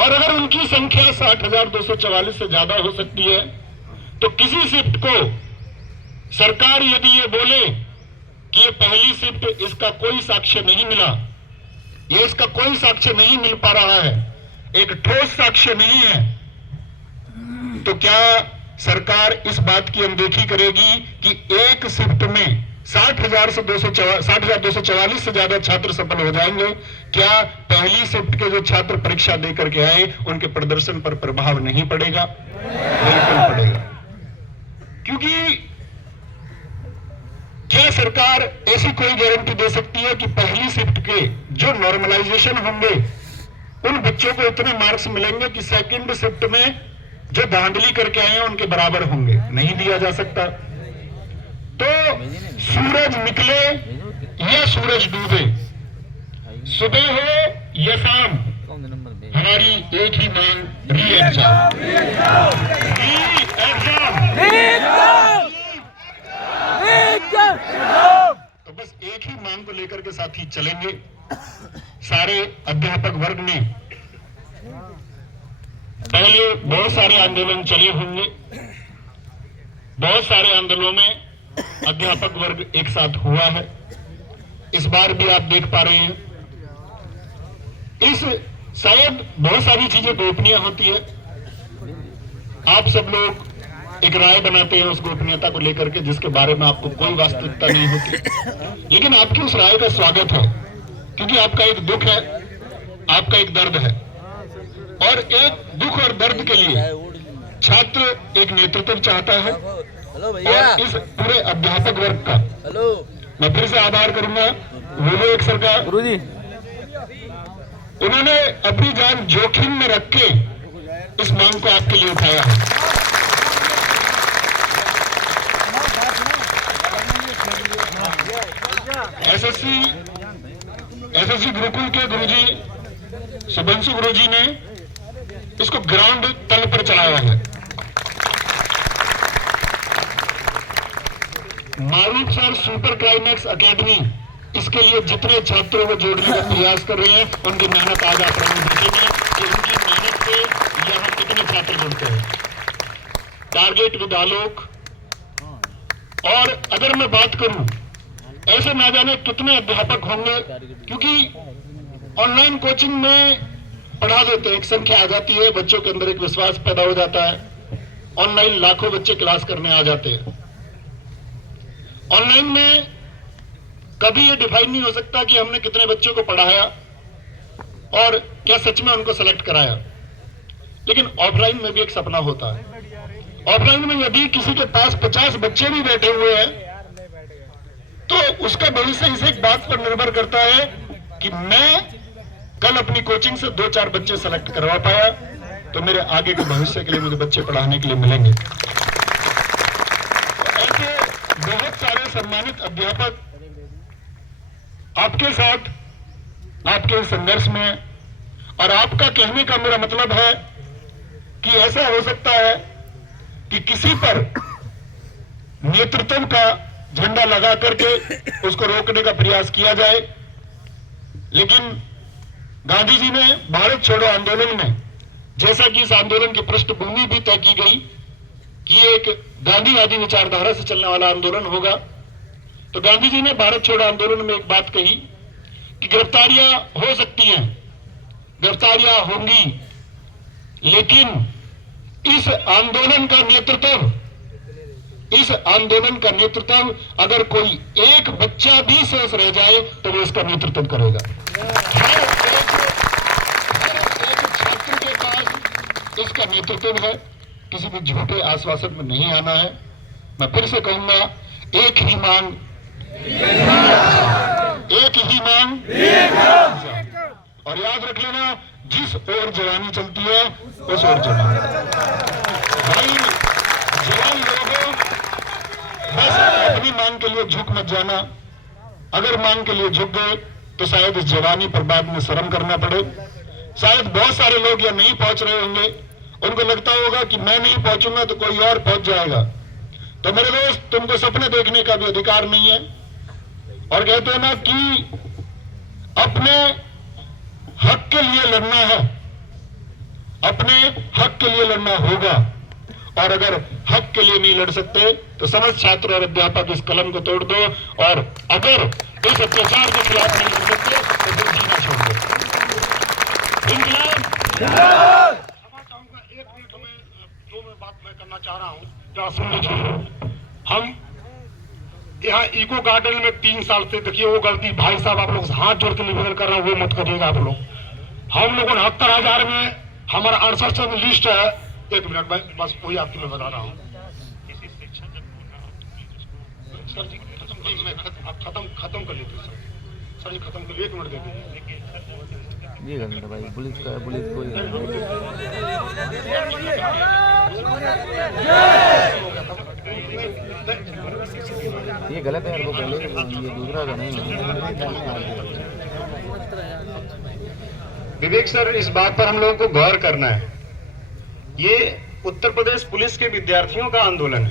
और अगर उनकी संख्या 60,244 से ज्यादा हो सकती है तो किसी शिफ्ट को सरकार यदि ये बोले कि ये पहली शिफ्ट, इसका कोई साक्ष्य नहीं मिला, ये इसका कोई साक्ष्य नहीं मिल पा रहा है, एक ठोस साक्ष्य नहीं है, तो क्या सरकार इस बात की अनदेखी करेगी कि एक शिफ्ट में 60,244 से ज्यादा छात्र सफल हो जाएंगे? क्या पहली शिफ्ट के जो छात्र परीक्षा देकर के आए उनके प्रदर्शन पर प्रभाव नहीं पड़ेगा? बिल्कुल पड़ेगा। क्योंकि क्या सरकार ऐसी कोई गारंटी दे सकती है कि पहली शिफ्ट के जो नॉर्मलाइजेशन होंगे उन बच्चों को इतने मार्क्स मिलेंगे कि सेकंड शिफ्ट में जो धांधली करके आए हैं उनके बराबर होंगे? नहीं दिया जा सकता। तो सूरज निकले या सूरज डूबे, सुबह हो या शाम, हमारी एक ही मांग, री एग्जाम। तो बस एक ही मांग को लेकर के साथ ही चलेंगे। सारे अध्यापक वर्ग ने पहले बहुत सारे आंदोलन चले होंगे, बहुत सारे आंदोलनों में अध्यापक वर्ग एक साथ हुआ है। इस बार भी आप देख पा रहे हैं, इस शायद बहुत सारी चीजें गोपनीय होती है, आप सब लोग एक राय बनाते हैं उस गोपनीयता को लेकर के जिसके बारे में आपको कोई वास्तविकता नहीं होती, लेकिन आपकी उस राय का स्वागत है, क्योंकि आपका एक दुख है, आपका एक दर्द है, और एक दुख और दर्द के लिए छात्र एक नेतृत्व चाहता है। और इस पूरे अध्यापक वर्ग का मैं फिर से आभार करूंगा विवेक सर का। गुरुजी, उन्होंने अपनी जान जोखिम में रख के इस मांग को आपके लिए उठाया है। एसएससी गुरुकुल के गुरुजी सुबंशु गुरुजी ने इसको ग्राउंड तल पर चलाया है। मारूफ सर सुपर क्लाइमैक्स एकेडमी इसके लिए जितने छात्रों को जोड़ने का प्रयास कर रहे हैं उनकी मेहनत आज आप लोग देखेंगे कि उनकी मेहनत से यहाँ कितने छात्र जुड़ते हैं। टारगेट विद आलोक। और अगर मैं बात करूं, ऐसे ना जाने कितने अध्यापक होंगे, क्योंकि ऑनलाइन कोचिंग में पढ़ा देते हैं, एक संख्या आ जाती है, बच्चों के अंदर एक विश्वास पैदा हो जाता है, ऑनलाइन लाखों बच्चे क्लास करने आ जाते हैं। ऑनलाइन में कभी ये डिफाइन नहीं हो सकता कि हमने कितने बच्चों को पढ़ाया और क्या सच में उनको सेलेक्ट कराया, लेकिन ऑफलाइन में भी एक सपना होता है। ऑफलाइन में यदि किसी के पास 50 बच्चे भी बैठे हुए हैं तो उसका भविष्य इस एक बात पर निर्भर करता है कि मैं कल अपनी कोचिंग से 2-4 बच्चे सेलेक्ट करवा पाया तो मेरे आगे के भविष्य के लिए मुझे बच्चे पढ़ाने के लिए मिलेंगे। ऐसे बहुत सारे सम्मानित अध्यापक आपके साथ आपके संघर्ष में, और आपका कहने का मेरा मतलब है कि ऐसा हो सकता है कि किसी पर नेतृत्व का झंडा लगा करके उसको रोकने का प्रयास किया जाए, लेकिन गांधी जी ने भारत छोड़ो आंदोलन में, जैसा कि इस आंदोलन की पृष्ठभूमि भी तय की गई कि एक गांधीवादी विचारधारा से चलने वाला आंदोलन होगा, तो गांधी जी ने भारत छोड़ो आंदोलन में एक बात कही कि गिरफ्तारियां हो सकती हैं, गिरफ्तारियां होंगी, लेकिन इस आंदोलन का नेतृत्व अगर कोई एक बच्चा भी शेष रह जाए तो वो इसका नेतृत्व करेगा। हर एक छात्र के पास इसका नेतृत्व है, किसी भी झूठे आश्वासन में नहीं आना है। मैं फिर से कहूंगा, एक ही मांग, एक ही मांग, और याद रख लेना, जिस ओर जवानी चलती है उस ओर जवानी। भाई जवान लोगों, बस अपनी मांग के लिए झुक मत जाना। अगर मांग के लिए झुक गए तो शायद इस जवानी पर बाद में शर्म करना पड़े। शायद बहुत सारे लोग या नहीं पहुंच रहे होंगे, उनको लगता होगा कि मैं नहीं पहुंचूंगा तो कोई और पहुंच जाएगा। तो मेरे दोस्त, तुमको सपने देखने का भी अधिकार नहीं है, और कहते हैं ना कि अपने हक के लिए लड़ना है, अपने हक के लिए लड़ना होगा, और अगर हक के लिए नहीं लड़ सकते तो समस्त छात्र और अध्यापक इस कलम को तोड़ दो, और अगर इस अत्याचार के खिलाफ नहीं लड़ सकते तो फिर जीना छोड़ दो। क्षमा चाहूंगा 1 मिनट में जो मैं बात करना चाह रहा हूँ, जरा सुन लीजिए। हम यहाँ इको गार्डन में 3 साल से, देखिए वो गलती भाई साहब आप लोग हाथ जोड़ के निवेदन कर रहे हैं, वो मत करिएगा आप लोग। हम लोगों ने 69,000 में हमारा 68 लिस्ट है। 1 मिनट में बस वही आपको मैं बता रहा हूँ सर जी, मैं खत्म कर लेते सर जी, खत्म कर 1 मिनट दे दीजिए। ये गलत है भाई, पुलिस का है, पुलिस को ये गलत है यार, वो पहले ये दूसरा का नहीं है। विवेक सर, इस बात पर हम लोगों को गौर करना है। ये उत्तर प्रदेश पुलिस के विद्यार्थियों का आंदोलन है।